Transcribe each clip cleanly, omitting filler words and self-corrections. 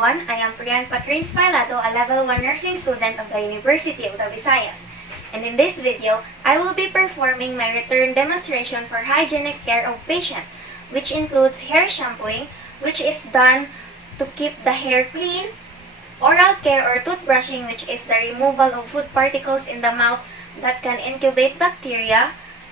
everyone. I am Perineal a Level 1 nursing student of the University of the Visayas. And in this video, I will be performing my return demonstration for hygienic care of patient, which includes hair shampooing, which is done to keep the hair clean, oral care or toothbrushing, which is the removal of food particles in the mouth that can incubate bacteria,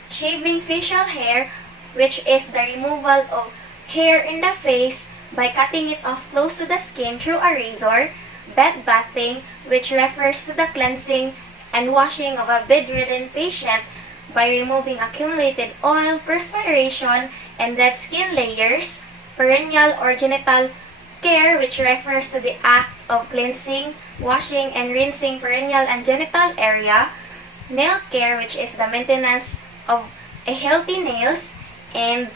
shaving facial hair, which is the removal of hair in the face by cutting it off close to the skin through a razor, bed bathing, which refers to the cleansing and washing of a bedridden patient by removing accumulated oil, perspiration, and dead skin layers, perineal or genital care, which refers to the act of cleansing, washing, and rinsing perineal and genital area, nail care, which is the maintenance of a healthy nails, and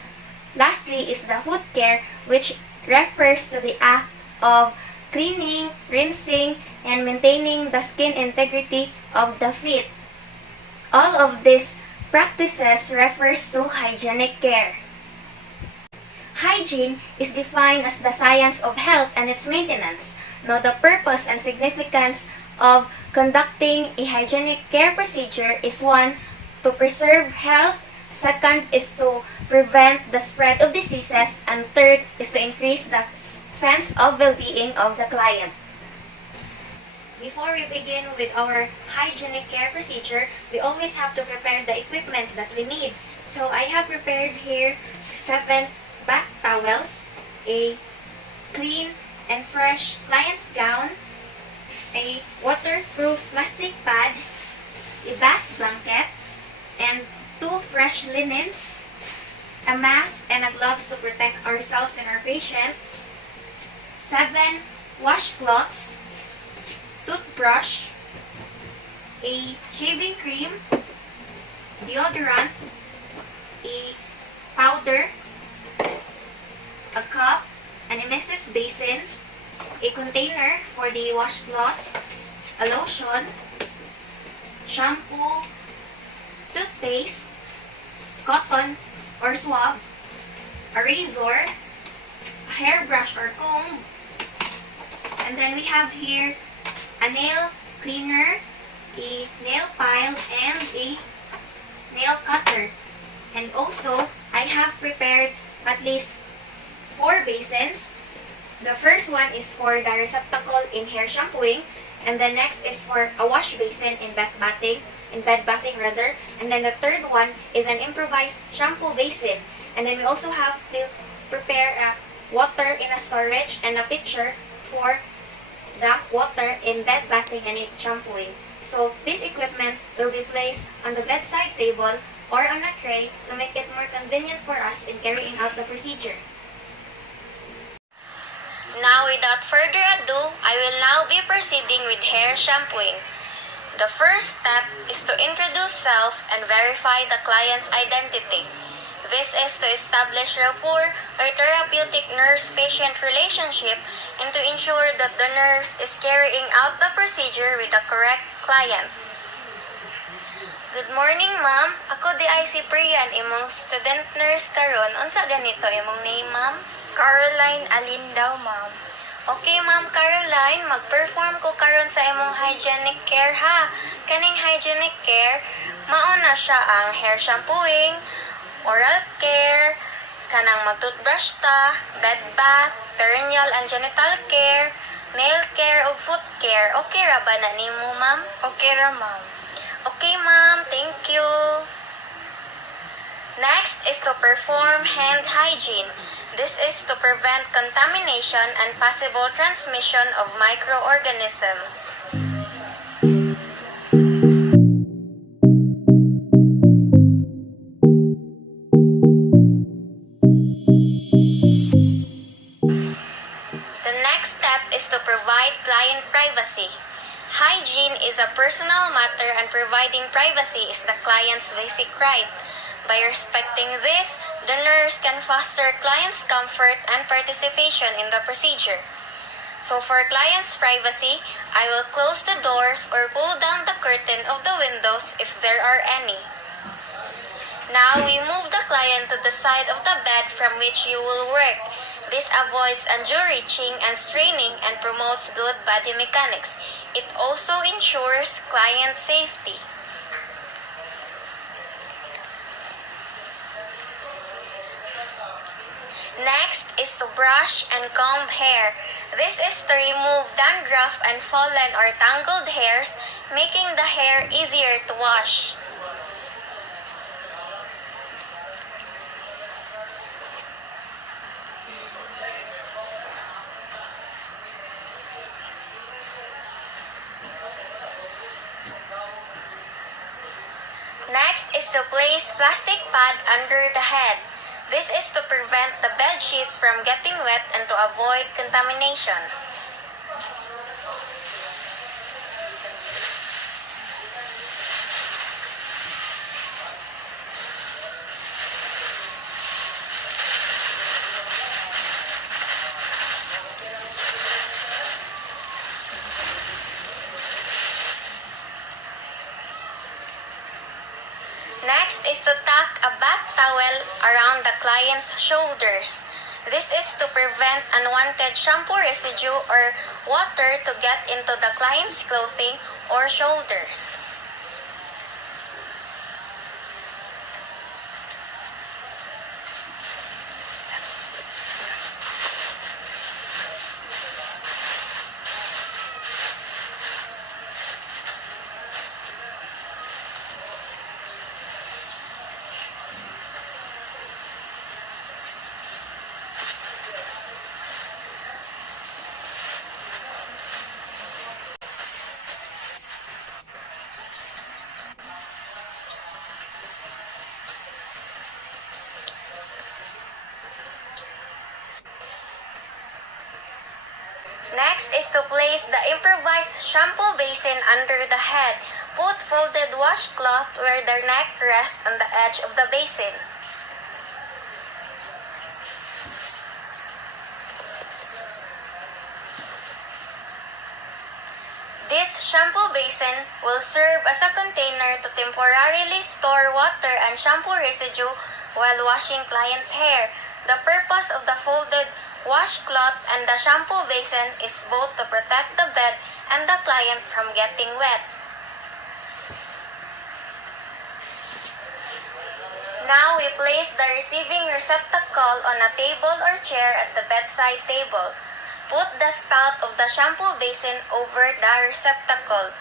lastly is the foot care, which refers to the act of cleaning, rinsing, and maintaining the skin integrity of the feet. All of these practices refers to hygienic care. Hygiene is defined as the science of health and its maintenance. Now, the purpose and significance of conducting a hygienic care procedure is one, to preserve health, second is to prevent the spread of diseases, and third is to increase the sense of well-being of the client. Before we begin with our hygienic care procedure, we always have to prepare the equipment that we need. So I have prepared here 7 bath towels, a clean and fresh client's gown, a waterproof plastic pad, a bath blanket, and 2 fresh linens, a mask and a gloves to protect ourselves and our patient, 7 washcloths, toothbrush, a shaving cream, deodorant, a powder, a cup, an emesis basin, a container for the washcloths, a lotion, shampoo, toothpaste, cotton or swab, a razor, a hairbrush or comb, and then we have here a nail cleaner, a nail file, and a nail cutter. And also, I have prepared at least 4 basins. The first one is for the receptacle in hair shampooing, and the next is for a wash basin in bed bathing, and then the third one is an improvised shampoo basin. And then we also have to prepare water in a storage and a pitcher for the water in bed bathing and in shampooing. So this equipment will be placed on the bedside table or on a tray to make it more convenient for us in carrying out the procedure. Now, without further ado, I will now be proceeding with hair shampooing. The first step is to introduce self and verify the client's identity. This is to establish rapport or therapeutic nurse-patient relationship and to ensure that the nurse is carrying out the procedure with the correct client. Good morning, ma'am. Ako di ay si Priyan, imong student nurse karon. Unsa ganito imong name, ma'am? Caroline Alindaw, ma'am. Okay, ma'am Caroline, mag-perform ko karon sa imong hygienic care ha. Kaning hygienic care, mauna siya ang hair shampooing, oral care, kanang mag-toothbrush ta, bed bath, perineal and genital care, nail care ug foot care. Okay ra ba na nimo, ma'am? Okay ra, ma'am. Okay, ma'am. Thank you. Next is to perform hand hygiene. This is to prevent contamination and possible transmission of microorganisms. The next step is to provide client privacy. Hygiene is a personal matter and providing privacy is the client's basic right. By respecting this, the nurse can foster client's comfort and participation in the procedure. So for client's privacy, I will close the doors or pull down the curtain of the windows if there are any. Now we move the client to the side of the bed from which you will work. This avoids undue reaching and straining and promotes good body mechanics. It also ensures client safety. Next is to brush and comb hair. This is to remove dandruff and fallen or tangled hairs, making the hair easier to wash. Next is to place plastic pad under the head. This is to prevent the bed sheets from getting wet and to avoid contamination. Next is to tuck a bath towel around the client's shoulders. This is to prevent unwanted shampoo residue or water to get into the client's clothing or shoulders. Next is to place the improvised shampoo basin under the head. Put folded washcloth where the neck rests on the edge of the basin. This shampoo basin will serve as a container to temporarily store water and shampoo residue while washing client's hair. The purpose of the folded washcloth and the shampoo basin is both to protect the bed and the client from getting wet. Now we place the receiving receptacle on a table or chair at the bedside table. Put the spout of the shampoo basin over the receptacle.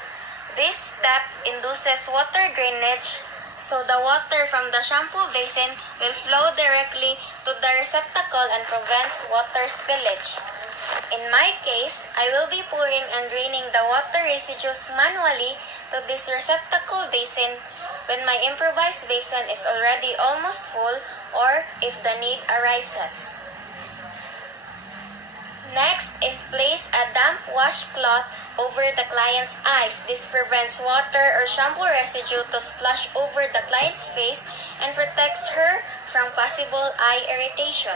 This step induces water drainage, so the water from the shampoo basin will flow directly to the receptacle and prevents water spillage. In my case, I will be pouring and draining the water residues manually to this receptacle basin when my improvised basin is already almost full or if the need arises. Next is place a damp washcloth over the client's eyes. This prevents water or shampoo residue to splash over the client's face and protects her from possible eye irritation.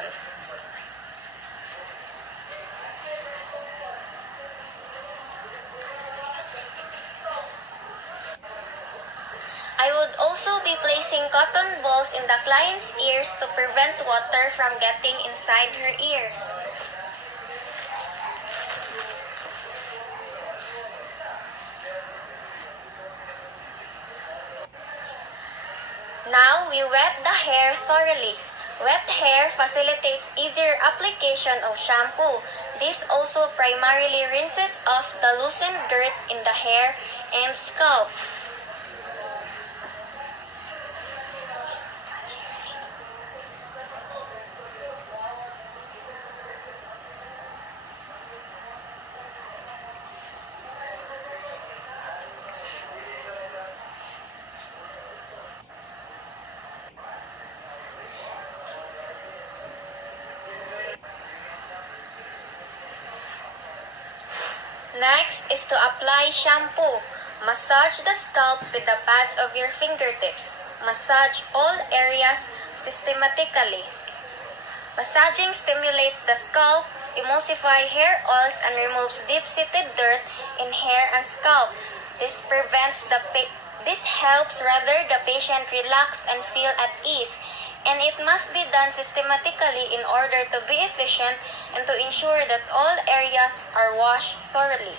I would also be placing cotton balls in the client's ears to prevent water from getting inside her ears. Now we wet the hair thoroughly. Wet hair facilitates easier application of shampoo. This also primarily rinses off the loosened dirt in the hair and scalp. Next is to apply shampoo. Massage the scalp with the pads of your fingertips. Massage all areas systematically. Massaging stimulates the scalp, emulsifies hair oils, and removes deep-seated dirt in hair and scalp. This prevents the This helps rather the patient relax and feel at ease, and it must be done systematically in order to be efficient and to ensure that all areas are washed thoroughly.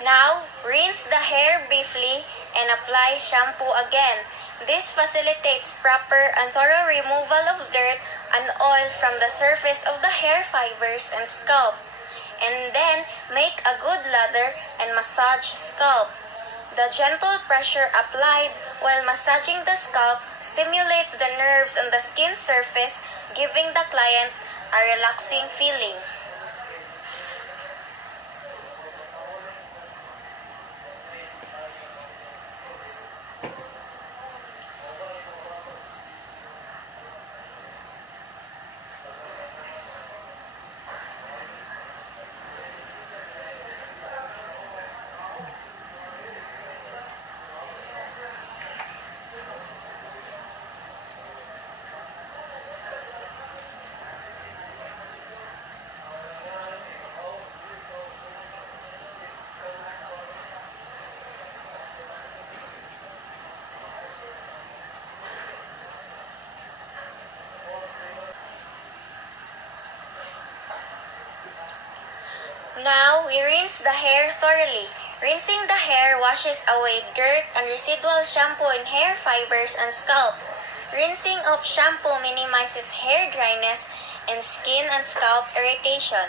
Now, rinse the hair briefly and apply shampoo again. This facilitates proper and thorough removal of dirt and oil from the surface of the hair fibers and scalp. And then, make a good lather and massage scalp. The gentle pressure applied while massaging the scalp stimulates the nerves on the skin surface, giving the client a relaxing feeling. Now, we rinse the hair thoroughly. Rinsing the hair washes away dirt and residual shampoo in hair fibers and scalp. Rinsing of shampoo minimizes hair dryness and skin and scalp irritation.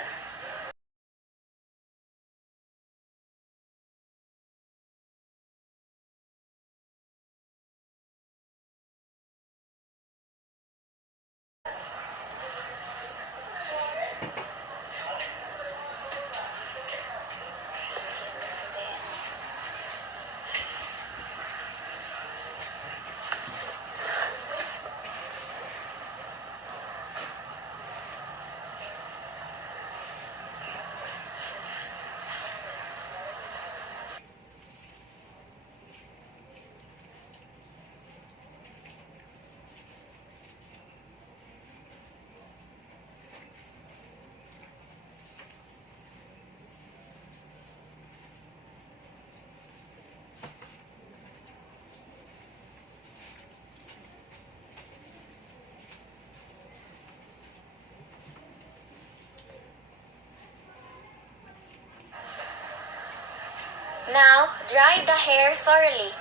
Now, dry the hair thoroughly.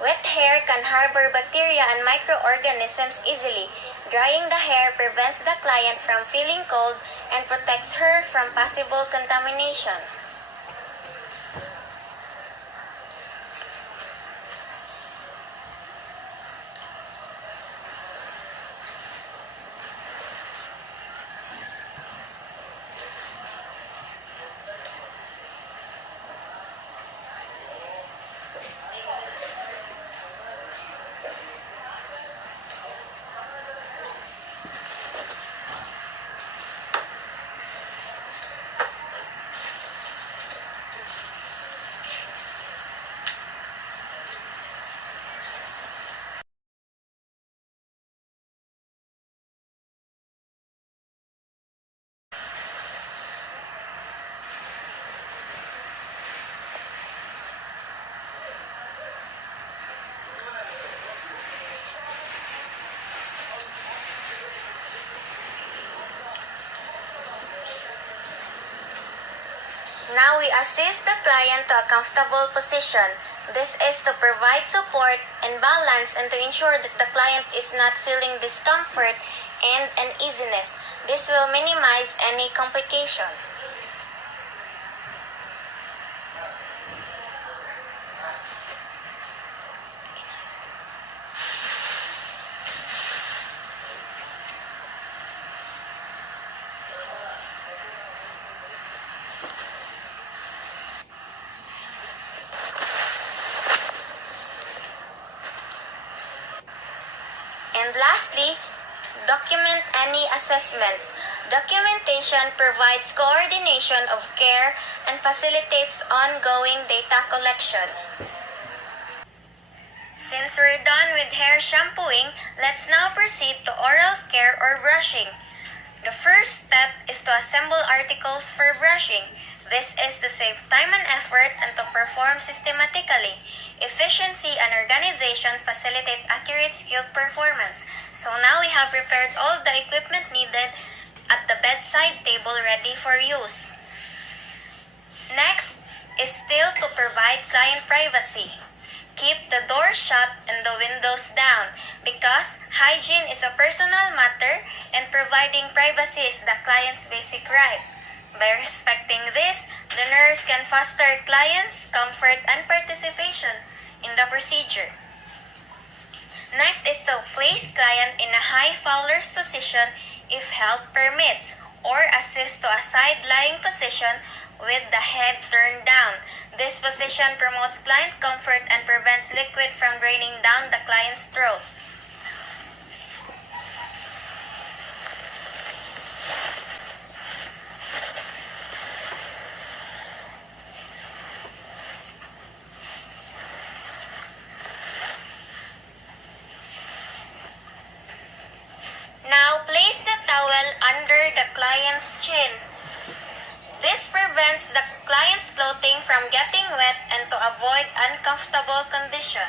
Wet hair can harbor bacteria and microorganisms easily. Drying the hair prevents the client from feeling cold and protects her from possible contamination. Now we assist the client to a comfortable position. This is to provide support and balance and to ensure that the client is not feeling discomfort and uneasiness. This will minimize any complication. And lastly, document any assessments. Documentation provides coordination of care and facilitates ongoing data collection. Since we're done with hair shampooing, let's now proceed to oral care or brushing. The first step is to assemble articles for brushing. This is to save time and effort and to perform systematically. Efficiency and organization facilitate accurate skilled performance. So now we have prepared all the equipment needed at the bedside table ready for use. Next is still to provide client privacy. Keep the door shut and the windows down because hygiene is a personal matter and providing privacy is the client's basic right. By respecting this, the nurse can foster clients' comfort and participation in the procedure. Next is to place client in a high Fowler's position if health permits or assist to a side-lying position with the head turned down. This position promotes client comfort and prevents liquid from draining down the client's throat. Now place the towel under the client's chin. This prevents the client's clothing from getting wet and to avoid uncomfortable condition.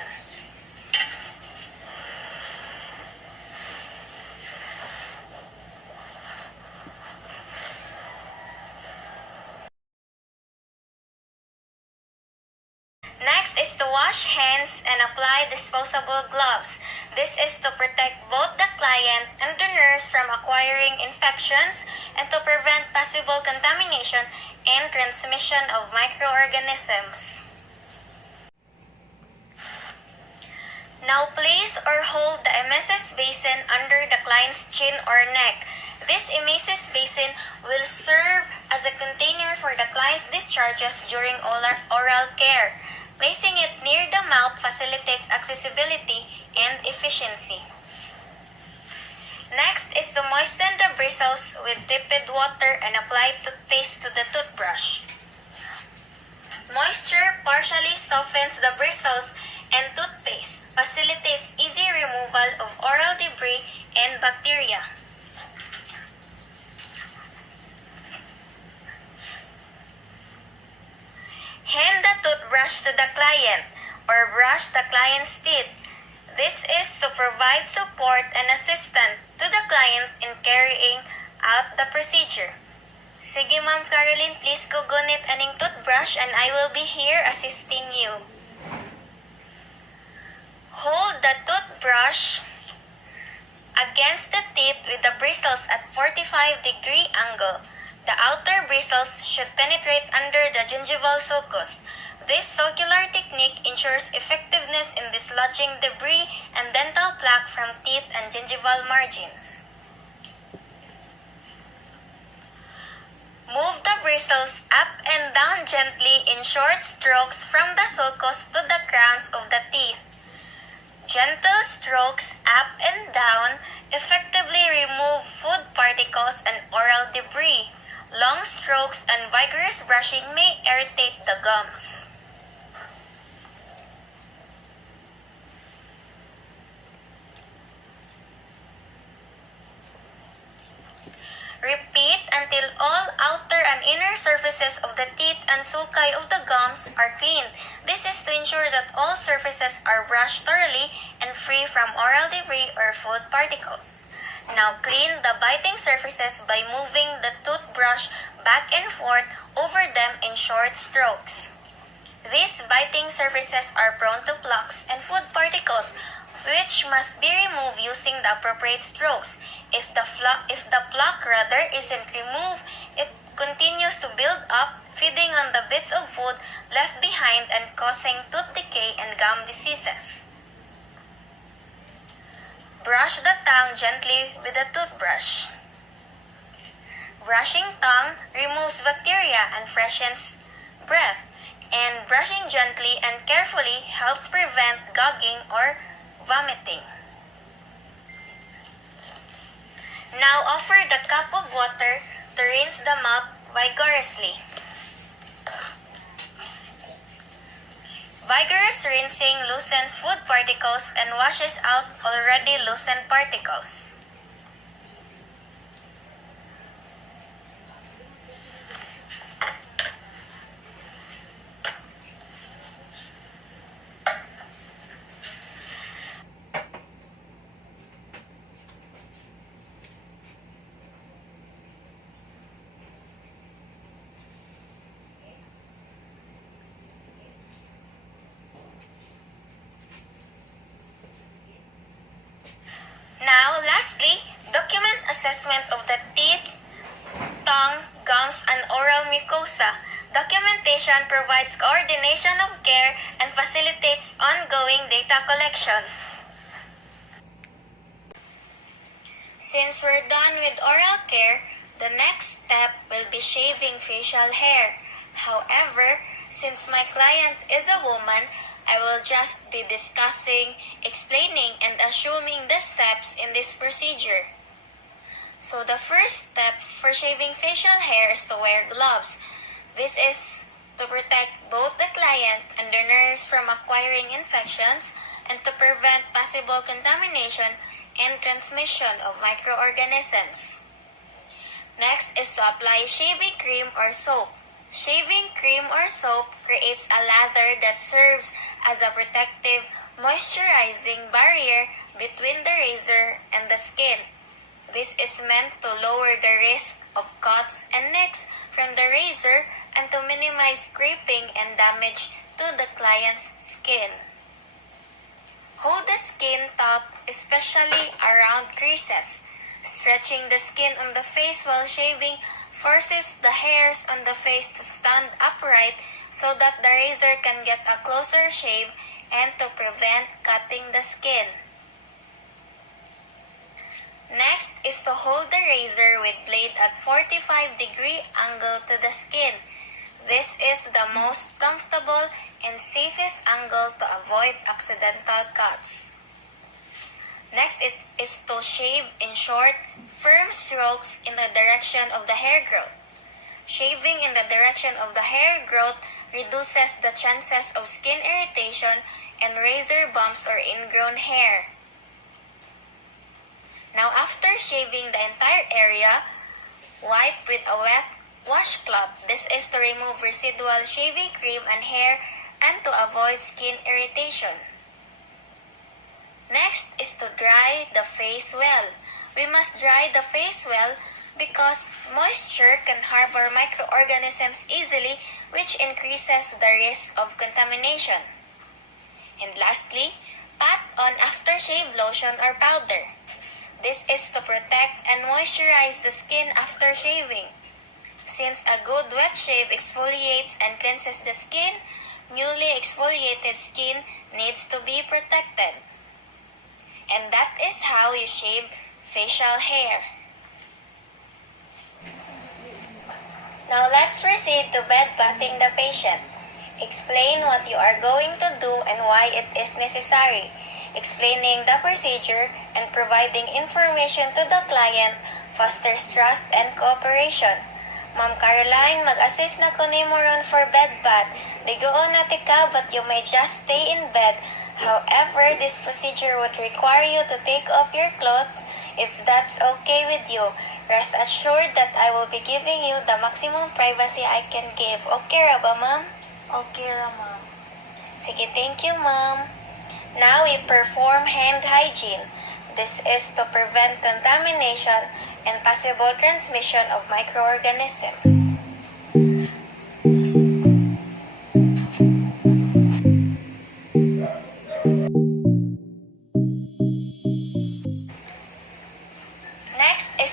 Next is to wash hands and apply disposable gloves. This is to protect both the client and the nurse from acquiring infections and to prevent possible contamination and transmission of microorganisms. Now place or hold the emesis basin under the client's chin or neck. This emesis basin will serve as a container for the client's discharges during oral care. Placing it near the mouth facilitates accessibility and efficiency. Next is to moisten the bristles with tepid water and apply toothpaste to the toothbrush. Moisture partially softens the bristles and toothpaste, facilitates easy removal of oral debris and bacteria. Hand the toothbrush to the client or brush the client's teeth. This is to provide support and assistance to the client in carrying out the procedure. Sige Ma'am Caroline, please kugunit aning toothbrush and I will be here assisting you. Hold the toothbrush against the teeth with the bristles at 45-degree angle. The outer bristles should penetrate under the gingival sulcus. This circular technique ensures effectiveness in dislodging debris and dental plaque from teeth and gingival margins. Move the bristles up and down gently in short strokes from the sulcus to the crowns of the teeth. Gentle strokes up and down effectively remove food particles and oral debris. Long strokes and vigorous brushing may irritate the gums. Repeat until all outer and inner surfaces of the teeth and sulci of the gums are clean. This is to ensure that all surfaces are brushed thoroughly and free from oral debris or food particles. Now clean the biting surfaces by moving the toothbrush back and forth over them in short strokes. These biting surfaces are prone to plaques and food particles, which must be removed using the appropriate strokes. If the plaque rather isn't removed, it continues to build up, feeding on the bits of food left behind and causing tooth decay and gum diseases. Brush the tongue gently with a toothbrush. Brushing tongue removes bacteria and freshens breath, and brushing gently and carefully helps prevent gagging or vomiting. Now offer the cup of water to rinse the mouth vigorously. Vigorous rinsing loosens food particles and washes out already loosened particles. Now, lastly, document assessment of the teeth, tongue, gums, and oral mucosa. Documentation provides coordination of care and facilitates ongoing data collection. Since we're done with oral care, the next step will be shaving facial hair. However, since my client is a woman, I will just be discussing, explaining, and assuming the steps in this procedure. So the first step for shaving facial hair is to wear gloves. This is to protect both the client and the nurse from acquiring infections and to prevent possible contamination and transmission of microorganisms. Next is to apply shaving cream or soap. Shaving cream or soap creates a lather that serves as a protective, moisturizing barrier between the razor and the skin. This is meant to lower the risk of cuts and nicks from the razor and to minimize scraping and damage to the client's skin. Hold the skin taut, especially around creases. Stretching the skin on the face while shaving forces the hairs on the face to stand upright so that the razor can get a closer shave and to prevent cutting the skin. Next is to hold the razor with blade at 45-degree angle to the skin. This is the most comfortable and safest angle to avoid accidental cuts. Next is to shave in short, firm strokes in the direction of the hair growth. Shaving in the direction of the hair growth reduces the chances of skin irritation and razor bumps or ingrown hair. Now, after shaving the entire area, wipe with a wet washcloth. This is to remove residual shaving cream and hair and to avoid skin irritation. Next is to dry the face well. We must dry the face well because moisture can harbor microorganisms easily, which increases the risk of contamination. And lastly, pat on aftershave lotion or powder. This is to protect and moisturize the skin after shaving. Since a good wet shave exfoliates and cleanses the skin, newly exfoliated skin needs to be protected. And that is how you shave facial hair. Now let's proceed to bed bathing the patient. Explain what you are going to do and why it is necessary. Explaining the procedure and providing information to the client fosters trust and cooperation. Ma'am Caroline, mag-assist na ko nimo ron for bed bath. Ligoon na tika, but you may just stay in bed. However, this procedure would require you to take off your clothes if that's okay with you. Rest assured that I will be giving you the maximum privacy I can give. Okay ra ba, ma'am? Okay ra, ma'am. Sige, thank you, ma'am. Now we perform hand hygiene. This is to prevent contamination and possible transmission of microorganisms.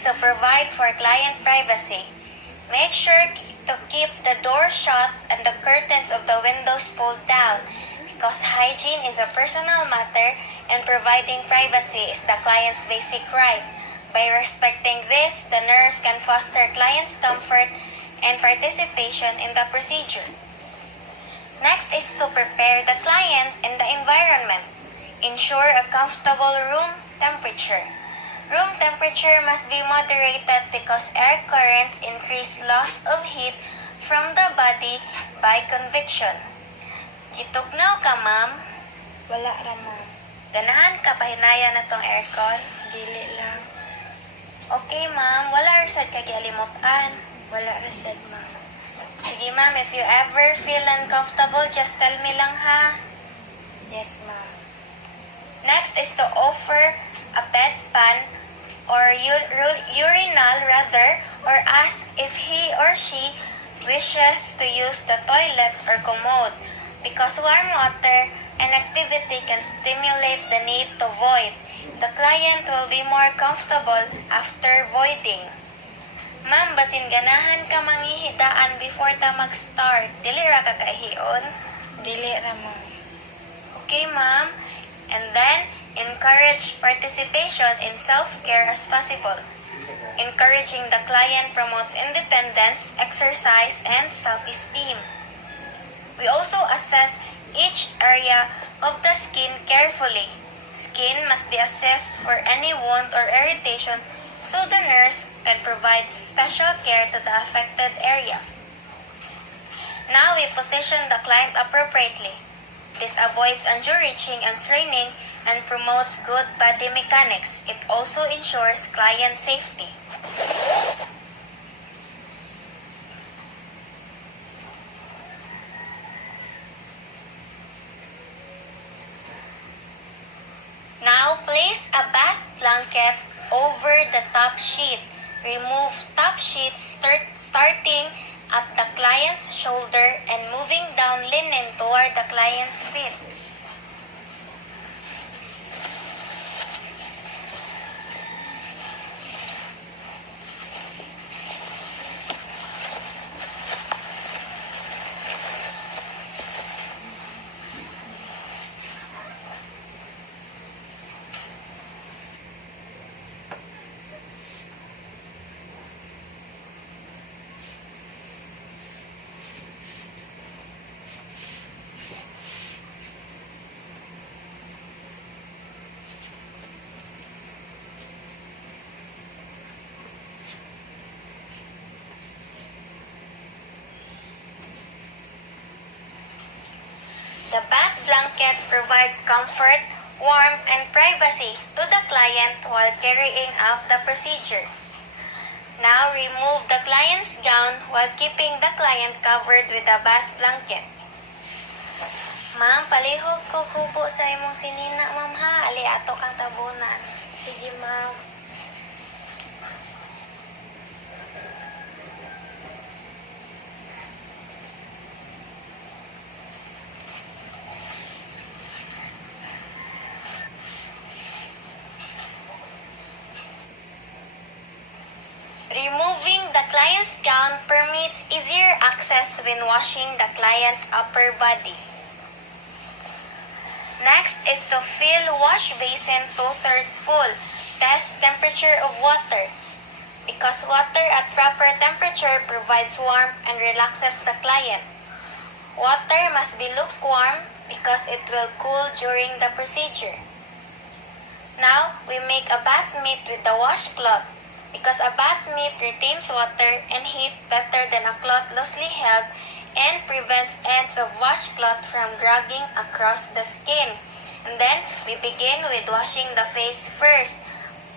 To provide for client privacy. Make sure to keep the door shut and the curtains of the windows pulled down because hygiene is a personal matter and providing privacy is the client's basic right. By respecting this, the nurse can foster client's comfort and participation in the procedure. Next is to prepare the client and the environment. Ensure a comfortable room temperature. Room temperature must be moderated because air currents increase loss of heat from the body by convection. Gitugnaw ka, ma'am? Wala ra, ma'am. Ganahan ka pahinaya na tong aircon? Dili lang. Okay, ma'am. Wala ra sad ka gialimutan. Wala ra sad, ma'am. Sige, ma'am. If you ever feel uncomfortable, just tell me lang, ha? Yes, ma'am. Next is to offer a bedpan or urinal rather, or ask if he or she wishes to use the toilet or commode because warm water and activity can stimulate the need to void. The client will be more comfortable after voiding. Ma'am, basin ganahan ka manghihidaan before ta mag-start. Dili ra ka kaihion? Dili ra, ma'am. Okay, ma'am. And then, encourage participation in self-care as possible. Encouraging the client promotes independence, exercise, and self-esteem. We also assess each area of the skin carefully. Skin must be assessed for any wound or irritation so the nurse can provide special care to the affected area. Now we position the client appropriately. This avoids undue reaching and straining and promotes good body mechanics. It also ensures client safety. Now place a bath blanket over the top sheet. Remove top sheet starting at the client's shoulder and moving down linen toward the client's feet. The bath blanket provides comfort, warmth, and privacy to the client while carrying out the procedure. Now remove the client's gown while keeping the client covered with the bath blanket. Ma'am, palihog ko kubo sa imong sinina, ma'am ha. Ali ato kang tabunan. Sige, ma'am. Removing the client's gown permits easier access when washing the client's upper body. Next is to fill wash basin 2/3 full. Test temperature of water. Because water at proper temperature provides warmth and relaxes the client. Water must be lukewarm because it will cool during the procedure. Now, we make a bath mitt with the washcloth. Because a bath mitt retains water and heat better than a cloth loosely held and prevents ends of washcloth from dragging across the skin. And then, we begin with washing the face first.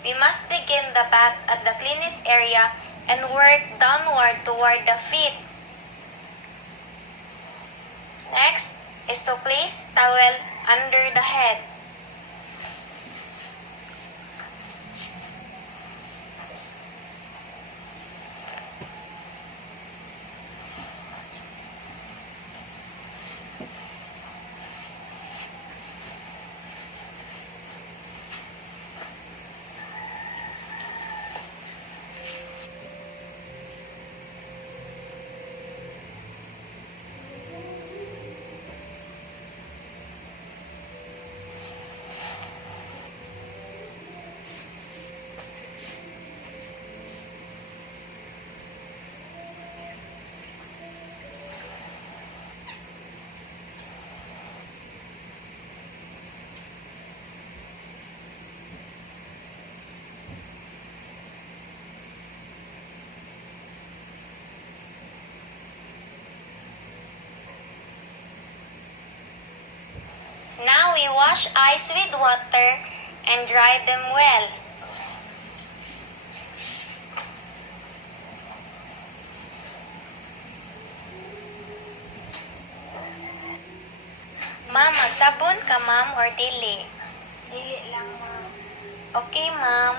We must begin the bath at the cleanest area and work downward toward the feet. Next is to place towel under the head. wash eyes with water and dry them well. Ma'am, magsabon ka ma'am or dili? Dili lang, ma'am. Okay, ma'am.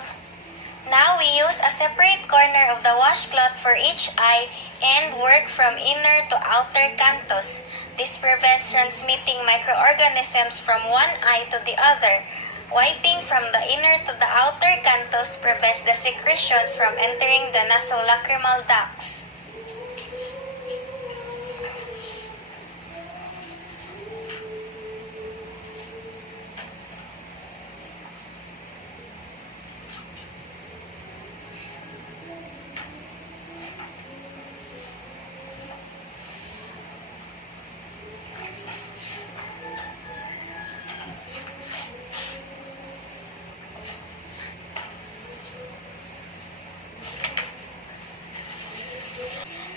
Now we use a separate corner of the washcloth for each eye and work from inner to outer cantos. This prevents transmitting microorganisms from one eye to the other. Wiping from the inner to the outer cantos prevents the secretions from entering the nasolacrimal ducts.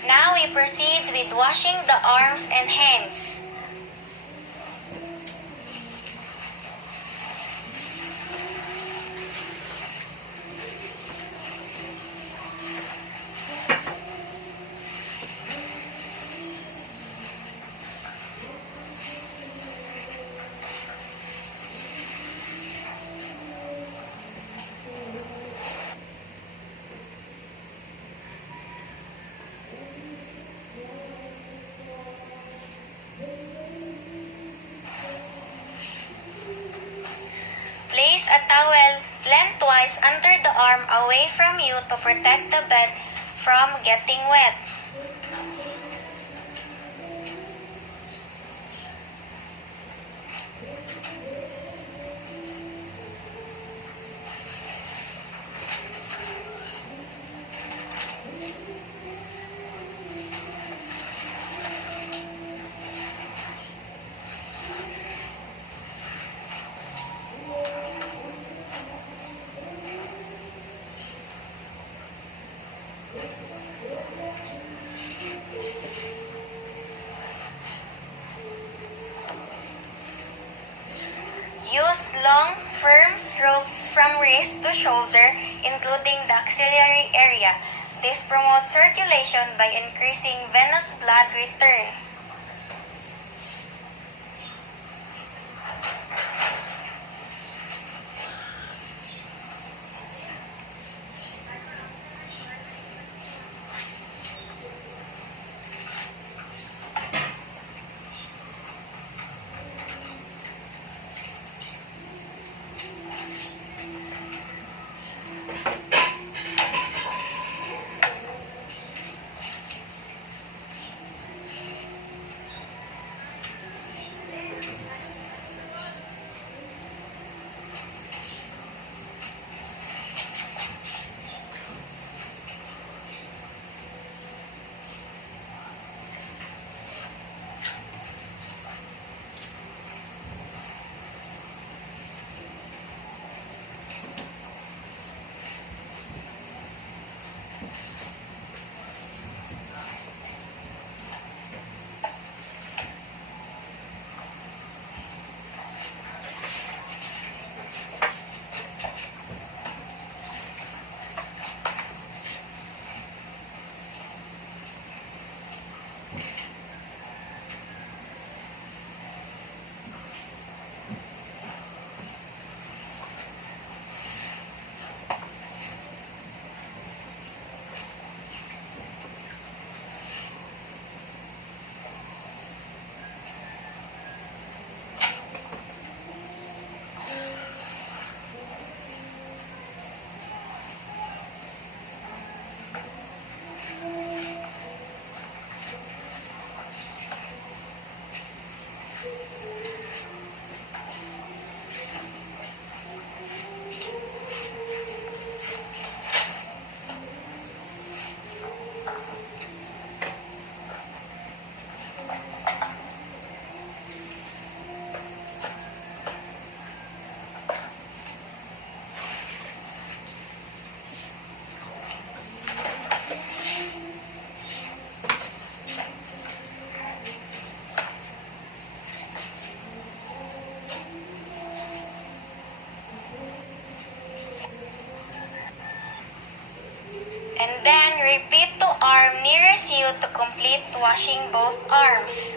Now we proceed with washing the arms and hands. Place a towel lengthwise under the arm away from you to protect the bed from getting wet. Use long, firm strokes from wrist to shoulder, including the axillary area. This promotes circulation by increasing venous blood return. arm nearest you to complete washing both arms.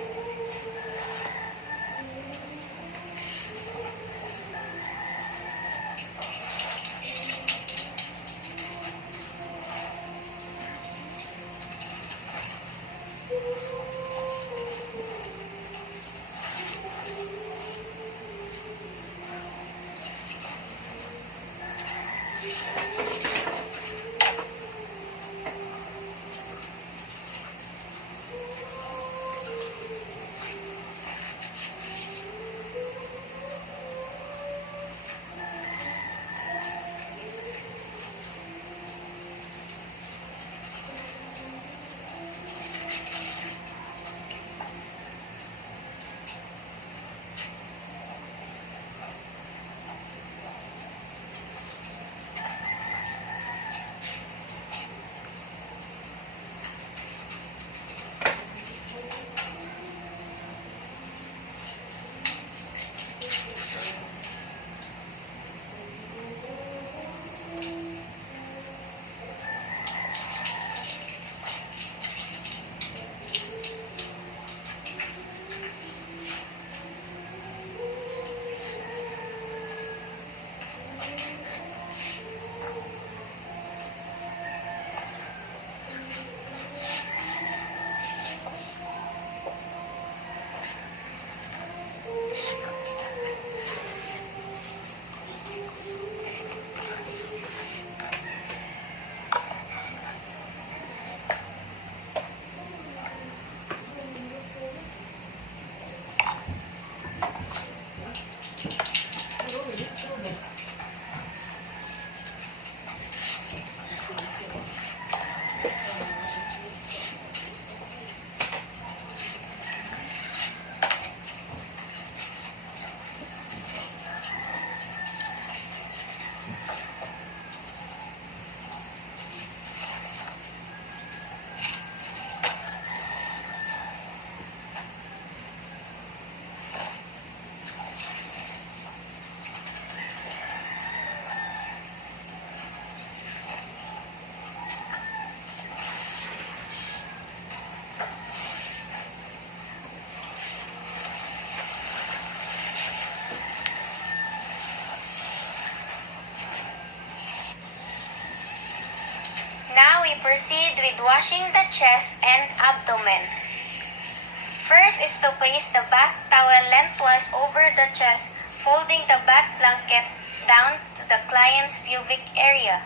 Now we proceed with washing the chest and abdomen. First is to place the bath towel lengthwise over the chest, folding the bath blanket down to the client's pubic area.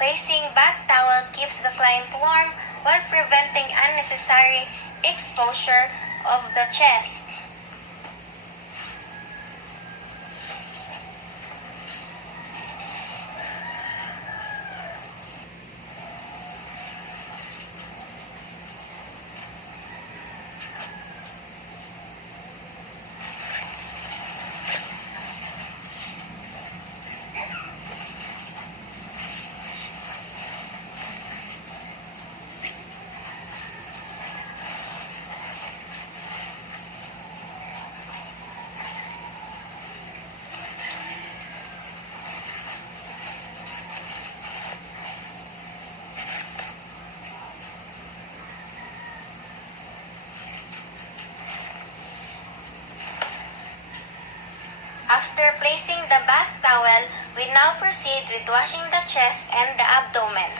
Placing bath towel keeps the client warm while preventing unnecessary exposure of the chest. After placing the bath towel, we now proceed with washing the chest and the abdomen.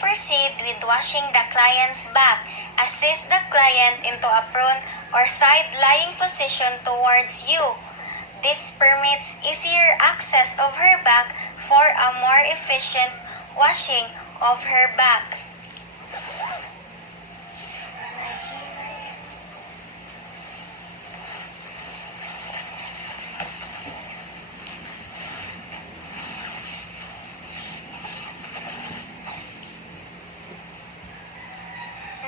proceed with washing the client's back. Assist the client into a prone or side-lying position towards you. This permits easier access of her back for a more efficient washing of her back.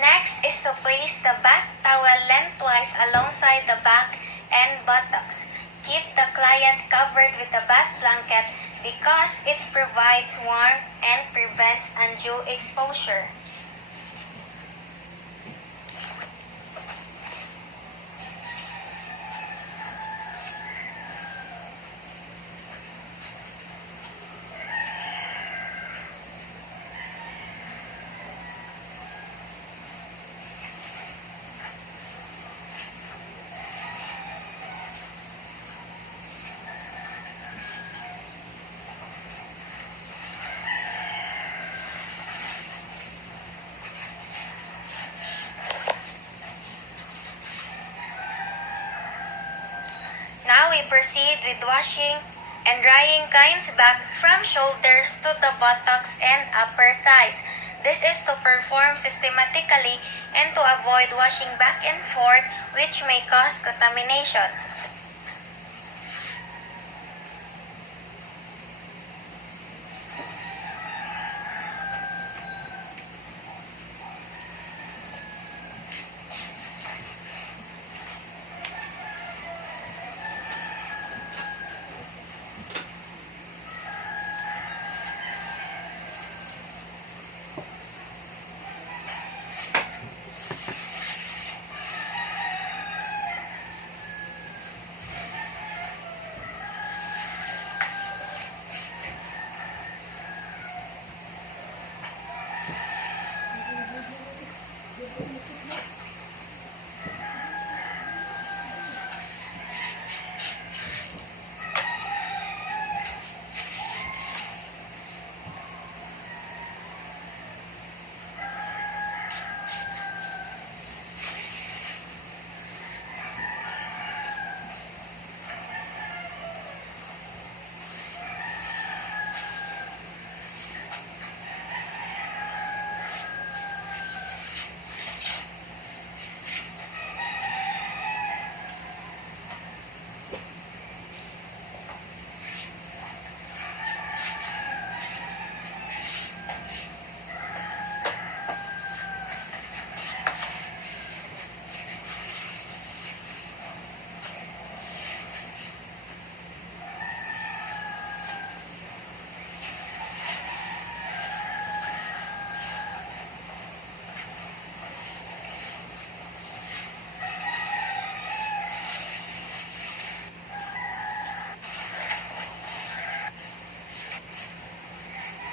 Next is to place the bath towel lengthwise alongside the back and buttocks. Keep the client covered with the bath blanket because it provides warmth and prevents undue exposure. Now we proceed with washing and drying client's back from shoulders to the buttocks and upper thighs. This is to perform systematically and to avoid washing back and forth, which may cause contamination.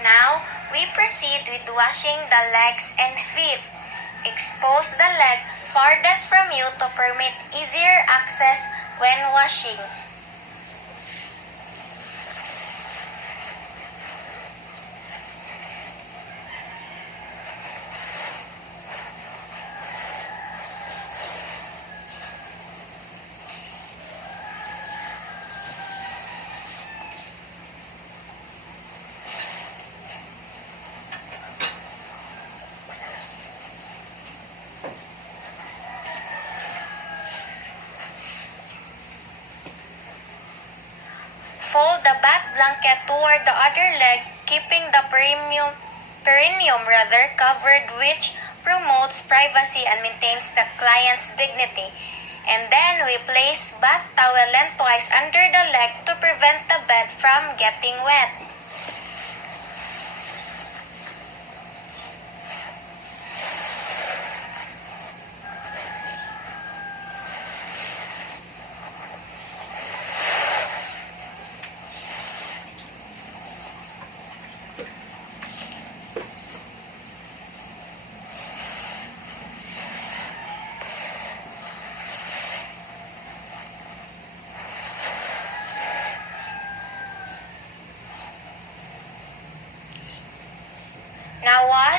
Now, we proceed with washing the legs and feet. Expose the leg farthest from you to permit easier access when washing. Fold the bath blanket toward the other leg, keeping the perineum covered, which promotes privacy and maintains the client's dignity. And then we place bath towel lengthwise under the leg to prevent the bed from getting wet.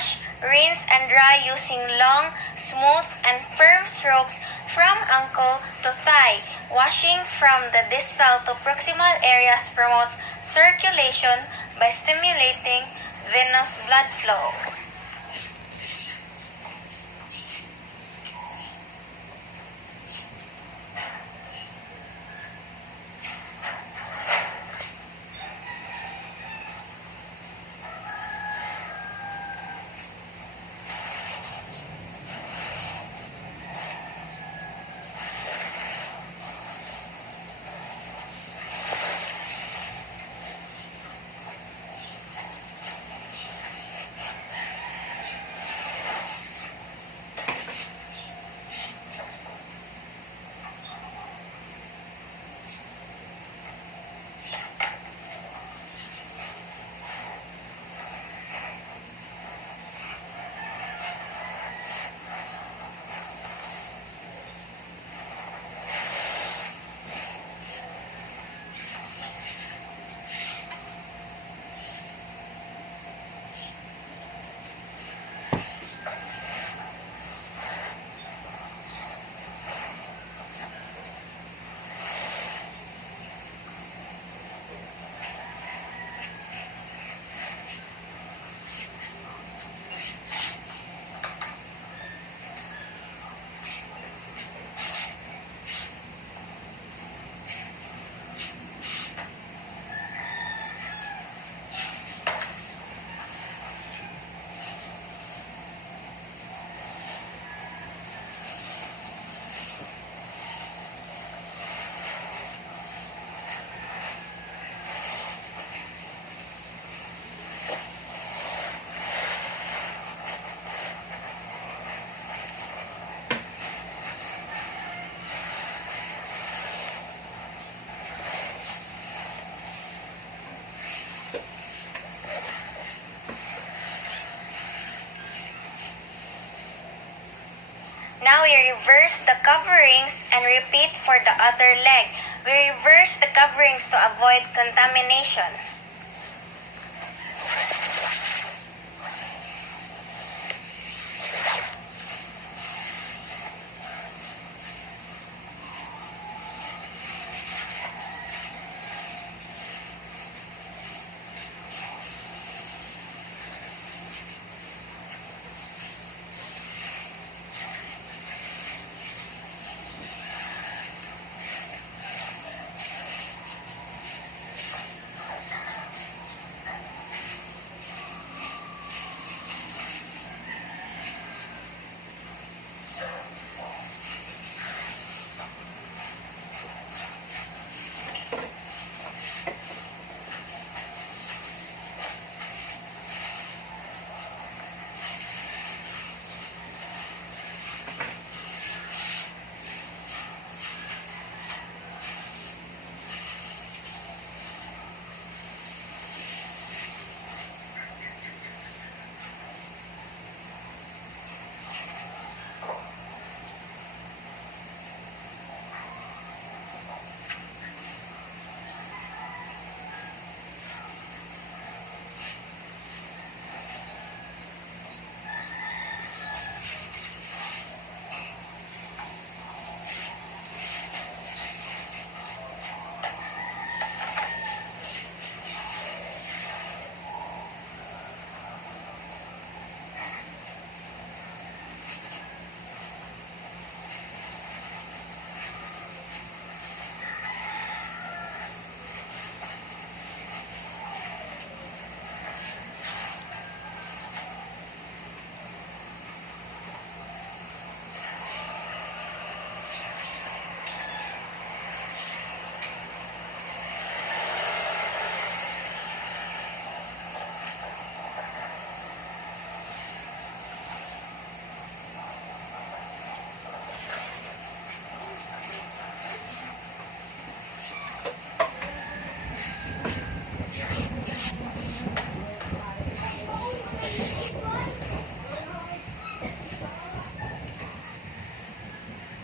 Wash, rinse, and dry using long, smooth, and firm strokes from ankle to thigh. Washing from the distal to proximal areas promotes circulation by stimulating venous blood flow. Now we reverse the coverings and repeat for the other leg. We reverse the coverings to avoid contamination.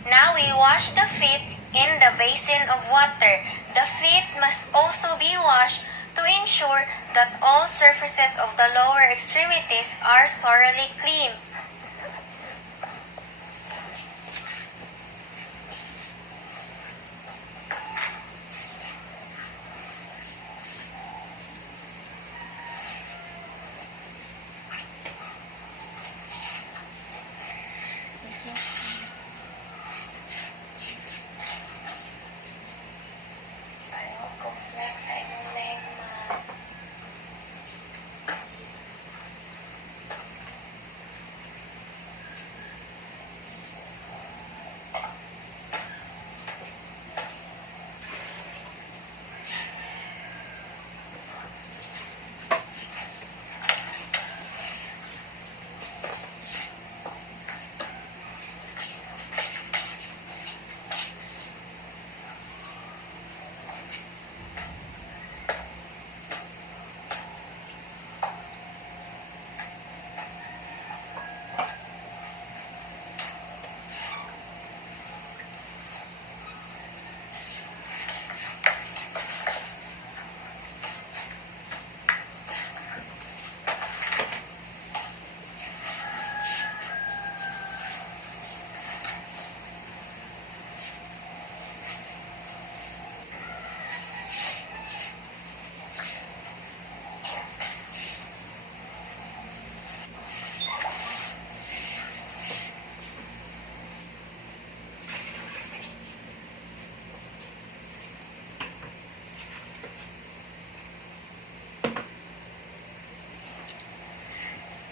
Now we wash the feet in the basin of water. The feet must also be washed to ensure that all surfaces of the lower extremities are thoroughly clean. Complex sa inyong leg, ma'am.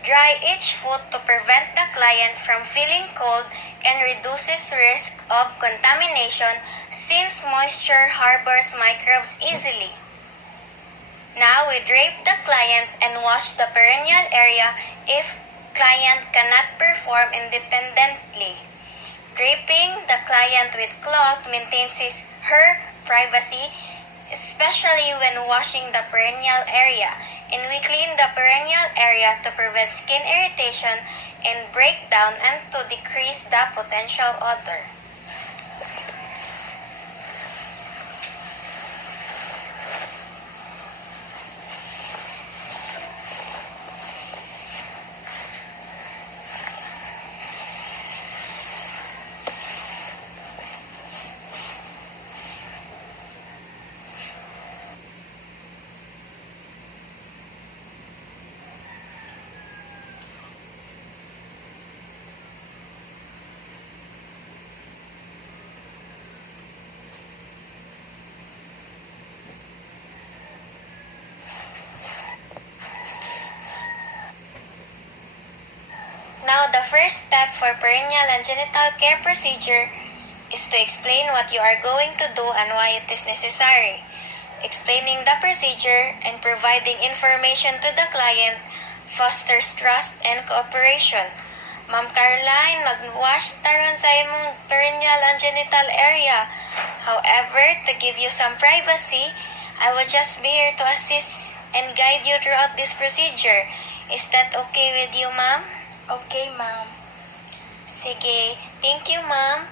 Dry each foot to prevent the client from feeling cold and reduces risk of contamination since moisture harbors microbes easily. Now we drape the client and wash the perineal area if client cannot perform independently. Draping the client with cloth maintains her privacy, especially when washing the perineal area, and we clean the perineal area to prevent skin irritation and breakdown and to decrease the potential odor. Now, the first step for perineal and genital care procedure is to explain what you are going to do and why it is necessary. Explaining the procedure and providing information to the client fosters trust and cooperation. Ma'am Caroline, mag-wash taron sa imong perineal and genital area. However, to give you some privacy, I will just be here to assist and guide you throughout this procedure. Is that okay with you, ma'am? Okay, ma'am. Sige, thank you, ma'am.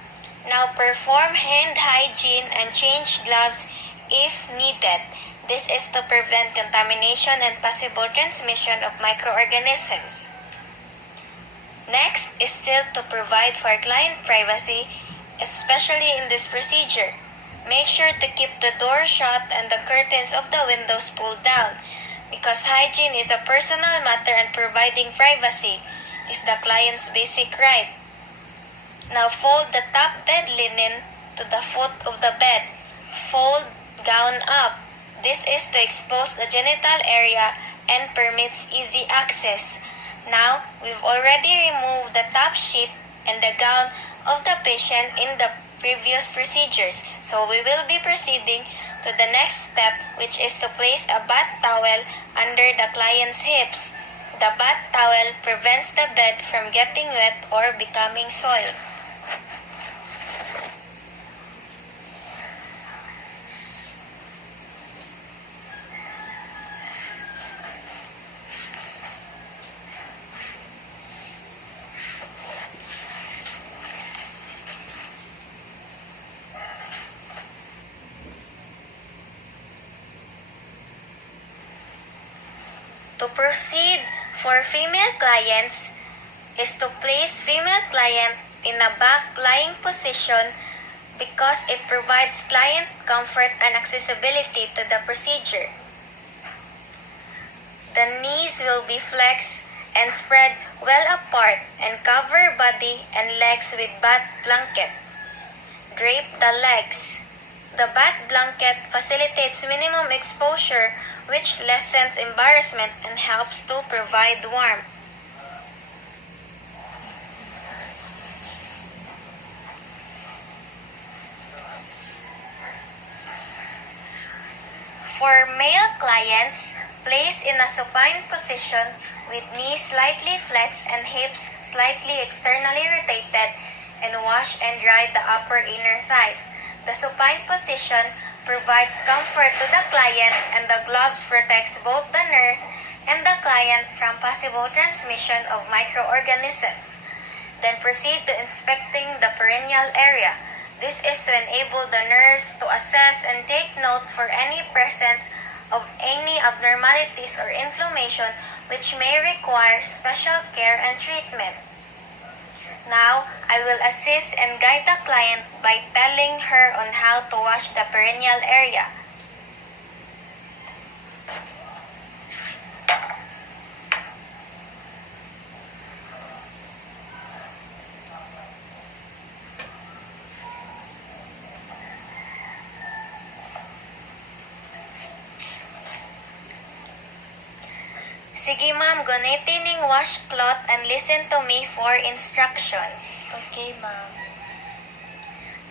Now perform hand hygiene and change gloves if needed. This is to prevent contamination and possible transmission of microorganisms. Next is still to provide for client privacy, especially in this procedure. Make sure to keep the door shut and the curtains of the windows pulled down, because hygiene is a personal matter and providing privacy is the client's basic right. Now fold the top bed linen to the foot of the bed. Fold gown up. This is to expose the genital area and permits easy access. Now, we've already removed the top sheet and the gown of the patient in the previous procedures. So we will be proceeding to the next step, which is to place a bath towel under the client's hips. The bath towel prevents the bed from getting wet or becoming soiled. To proceed for female clients is to place female client in a back-lying position because it provides client comfort and accessibility to the procedure. The knees will be flexed and spread well apart and cover body and legs with bath blanket. Drape the legs. The bath blanket facilitates minimum exposure, which lessens embarrassment and helps to provide warmth. For male clients, place in a supine position with knees slightly flexed and hips slightly externally rotated, and wash and dry the upper inner thighs. The supine position provides comfort to the client, and the gloves protects both the nurse and the client from possible transmission of microorganisms. Then proceed to inspecting the perineal area. This is to enable the nurse to assess and take note for any presence of any abnormalities or inflammation which may require special care and treatment. Now, I will assist and guide the client by telling her on how to wash the perineal area. Sige ma'am, gunitin ning washcloth and listen to me for instructions. Okay, ma'am.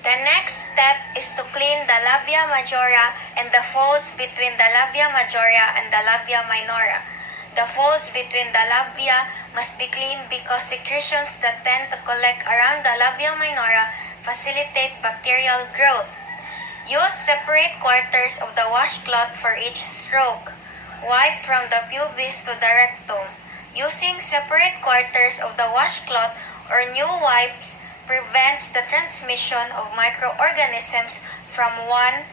The next step is to clean the labia majora and the folds between the labia majora and the labia minora. The folds between the labia must be cleaned because secretions that tend to collect around the labia minora facilitate bacterial growth. Use separate quarters of the washcloth for each stroke. Wipe from the pubis to the rectum. Using separate quarters of the washcloth or new wipes prevents the transmission of microorganisms from one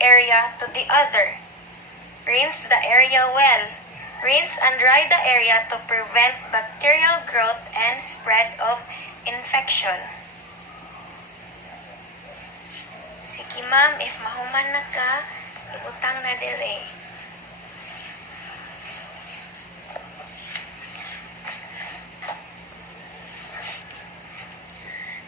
area to the other. Rinse the area well. Rinse and dry the area to prevent bacterial growth and spread of infection. Sige ma'am, if mahuman na ka, ibutang na dire.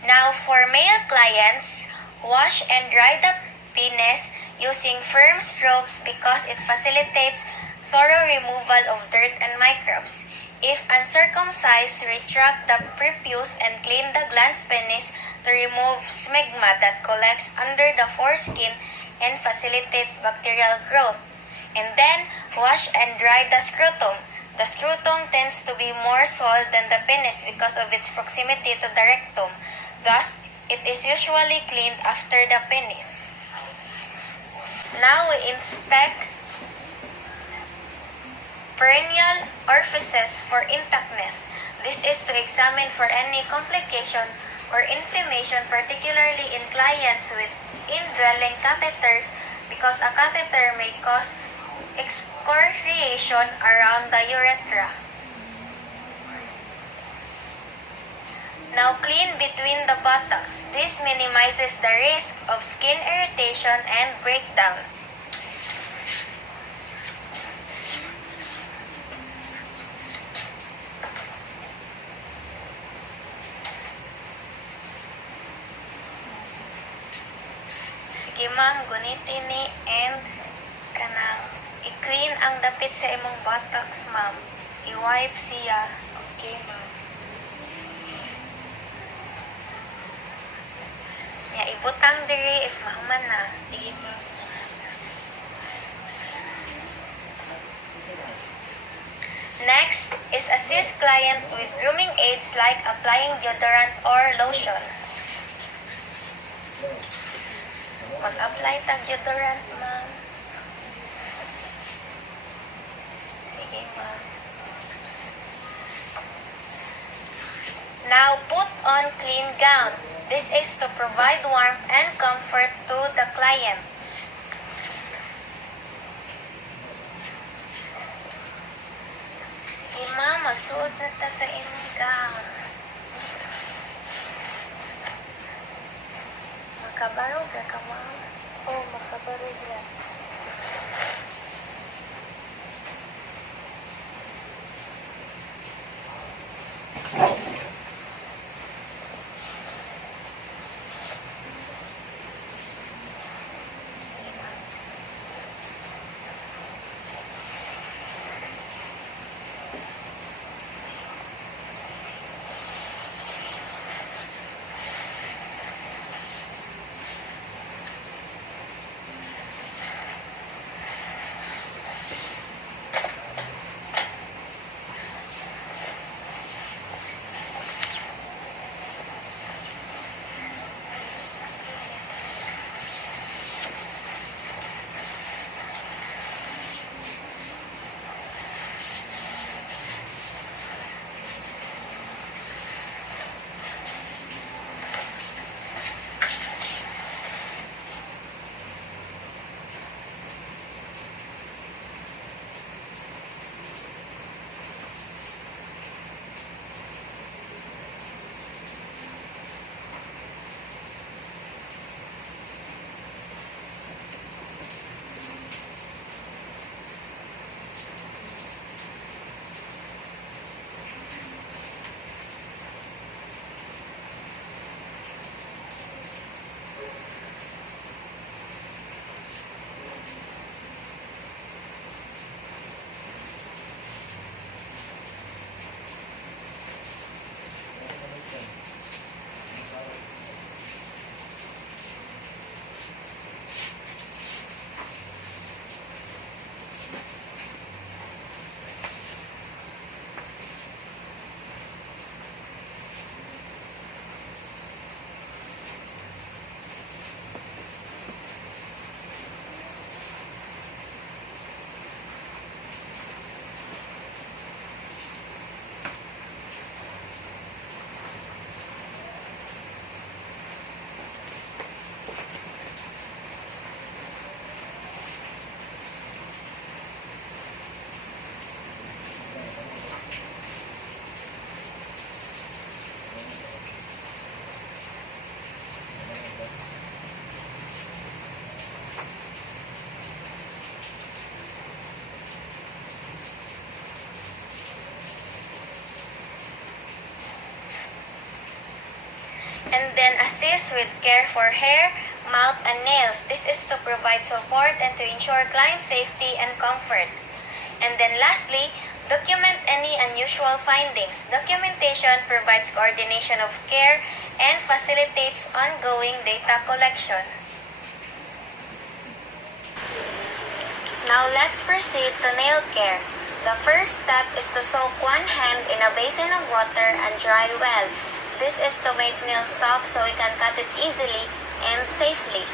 Now, for male clients, wash and dry the penis using firm strokes because it facilitates thorough removal of dirt and microbes. If uncircumcised, retract the prepuce and clean the glans penis to remove smegma that collects under the foreskin and facilitates bacterial growth. And then, wash and dry the scrotum. The scrotum tends to be more soiled than the penis because of its proximity to the rectum. Thus, it is usually cleaned after the penis. Now we inspect perineal orifices for intactness. This is to examine for any complication or inflammation, particularly in clients with indwelling catheters, because a catheter may cause excoriation around the urethra. Now clean between the buttocks. This minimizes the risk of skin irritation and breakdown. Sige ma'am, gunitin ni and kanang i-clean ang dapit sa imong buttocks ma'am. I-wipe siya. Okay, ma'am. Ya, ibutang diri if mahuman na. Sige, ma'am. Next is assist client with grooming aids like applying deodorant or lotion. Mag-apply tag deodorant, ma'am. Sige, ma'am. Now put on clean gown. This is to provide warmth and comfort to the client. Ma, magsuot na ta sa imong gown. Makabarog na ka, ma. Oh, makabarog na. And then assist with care for hair, mouth, and nails. This is to provide support and to ensure client safety and comfort. And then lastly, document any unusual findings. Documentation provides coordination of care and facilitates ongoing data collection. Now let's proceed to nail care. The first step is to soak one hand in a basin of water and dry well. This is to make nails soft so we can cut it easily and safely.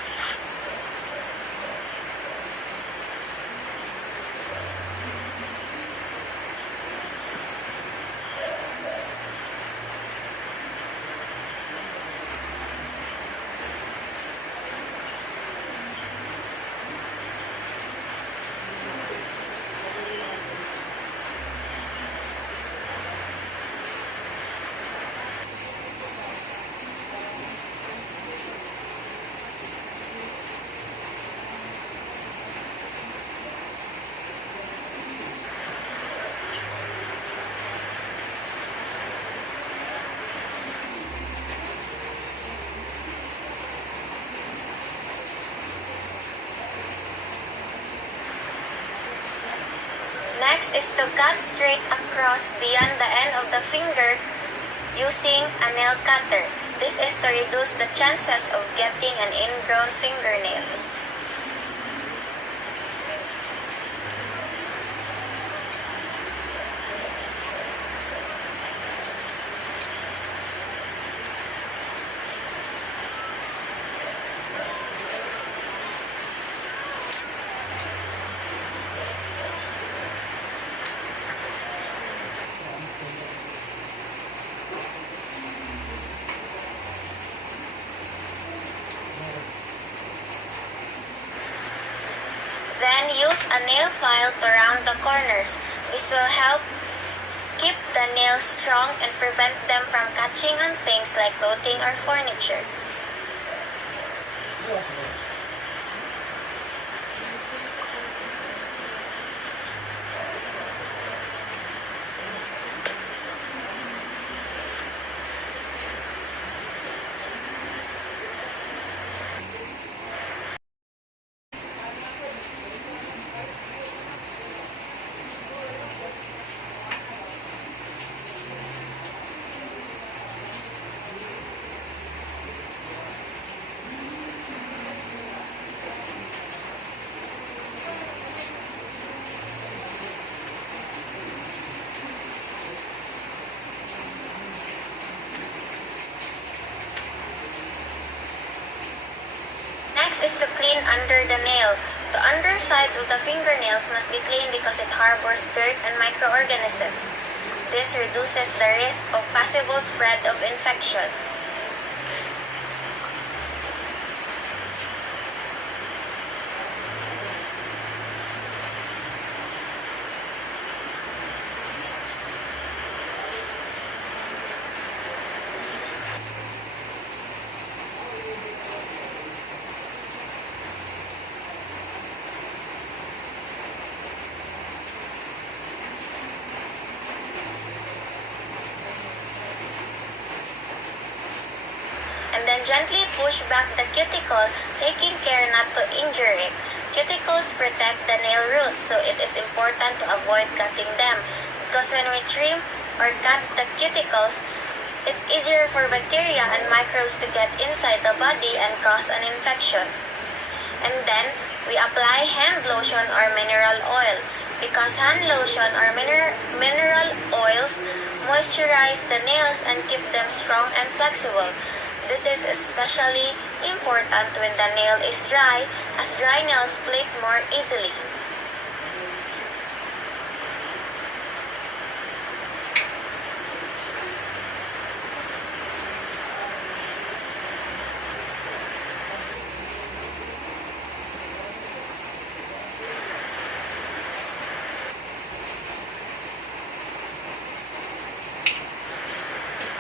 Next is to cut straight across beyond the end of the finger using a nail cutter. This is to reduce the chances of getting an ingrown fingernail. Then use a nail file to round the corners. This will help keep the nails strong and prevent them from catching on things like clothing or furniture. Next is to clean under the nail. The undersides of the fingernails must be clean because it harbors dirt and microorganisms. This reduces the risk of possible spread of infection. And then gently push back the cuticle, taking care not to injure it. Cuticles protect the nail roots, so it is important to avoid cutting them, because when we trim or cut the cuticles, it's easier for bacteria and microbes to get inside the body and cause an infection. And then, we apply hand lotion or mineral oil, because hand lotion or mineral oils moisturize the nails and keep them strong and flexible. This is especially important when the nail is dry, as dry nails flake more easily.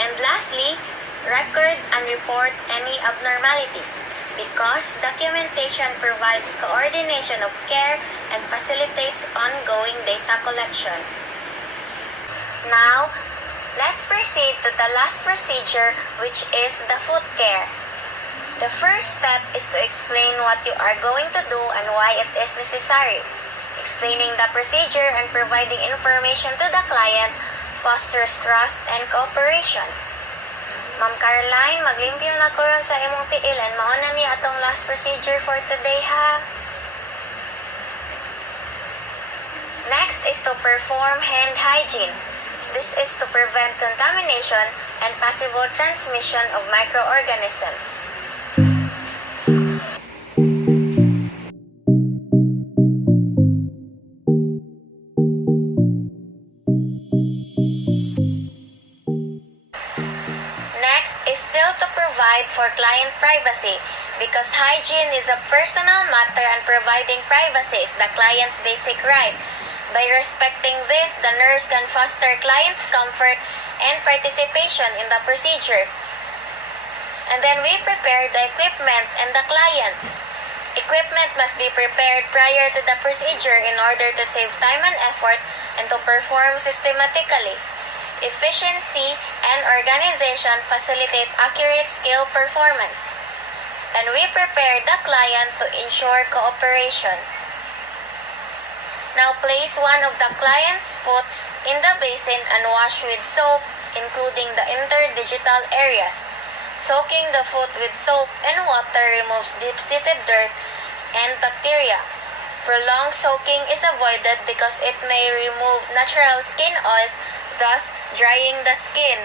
And lastly, record and report any abnormalities, because documentation provides coordination of care and facilitates ongoing data collection. Now, let's proceed to the last procedure, which is the foot care. The first step is to explain what you are going to do and why it is necessary. Explaining the procedure and providing information to the client fosters trust and cooperation. Ma'am Caroline, maglimpyo na ko ron sa imong tiil and mauna niya atong last procedure for today, ha? Next is to perform hand hygiene. This is to prevent contamination and possible transmission of microorganisms. For client privacy, because hygiene is a personal matter and providing privacy is the client's basic right. By respecting this, the nurse can foster client's comfort and participation in the procedure. And then we prepare the equipment and the client. Equipment must be prepared prior to the procedure in order to save time and effort and to perform systematically. Efficiency and organization facilitate accurate skill performance. And we prepare the client to ensure cooperation. Now place one of the client's foot in the basin and wash with soap, including the interdigital areas. Soaking the foot with soap and water removes deep-seated dirt and bacteria. Prolonged soaking is avoided because it may remove natural skin oils, thus drying the skin.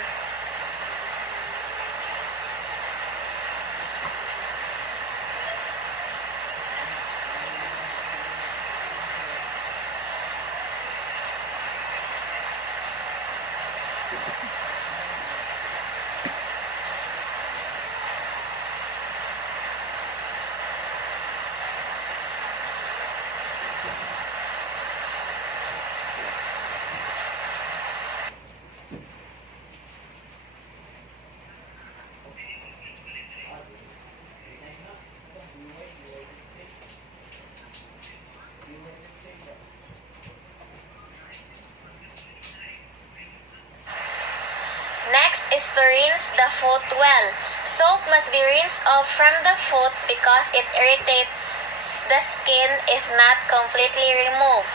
the foot well. Soap must be rinsed off from the foot because it irritates the skin if not completely removed.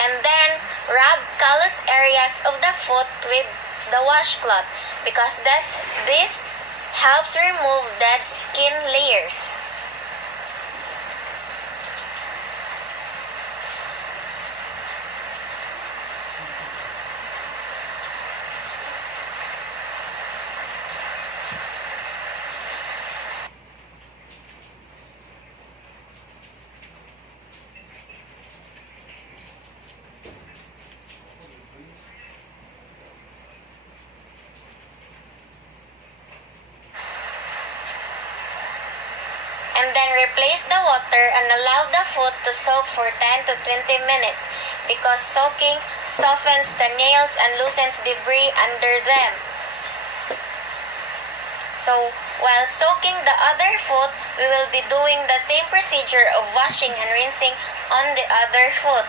And then, rub callous areas of the foot with the washcloth because this helps remove dead skin layers. And then replace the water and allow the foot to soak for 10 to 20 minutes because soaking softens the nails and loosens debris under them. So, while soaking the other foot, we will be doing the same procedure of washing and rinsing on the other foot.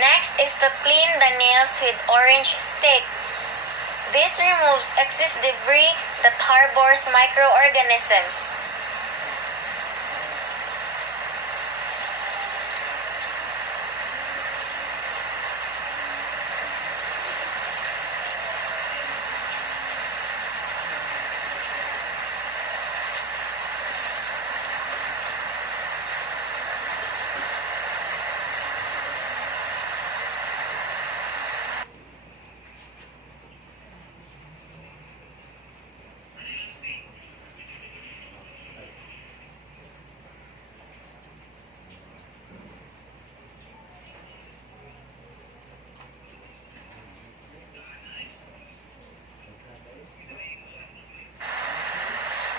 Next is to clean the nails with orange stick. This removes excess debris that harbors microorganisms.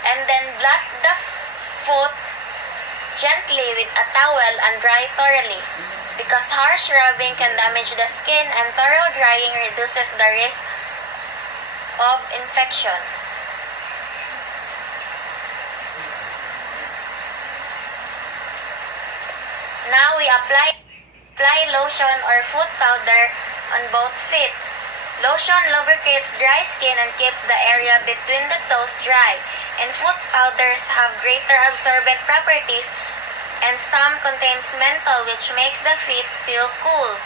And then blot the foot gently with a towel and dry thoroughly, because harsh rubbing can damage the skin and thorough drying reduces the risk of infection. Now we apply lotion or foot powder on both feet. Lotion lubricates dry skin and keeps the area between the toes dry, and foot powders have greater absorbent properties, and some contains menthol which makes the feet feel cool.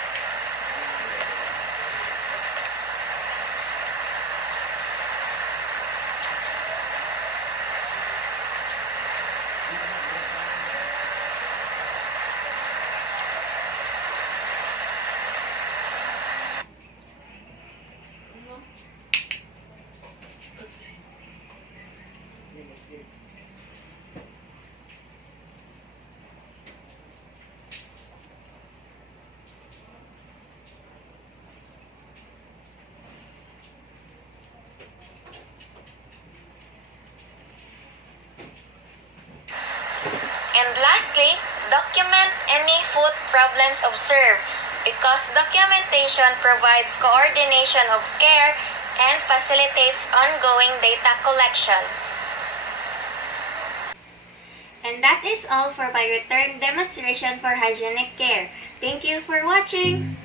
And lastly, document any foot problems observed, because documentation provides coordination of care and facilitates ongoing data collection. And that is all for my return demonstration for hygienic care. Thank you for watching!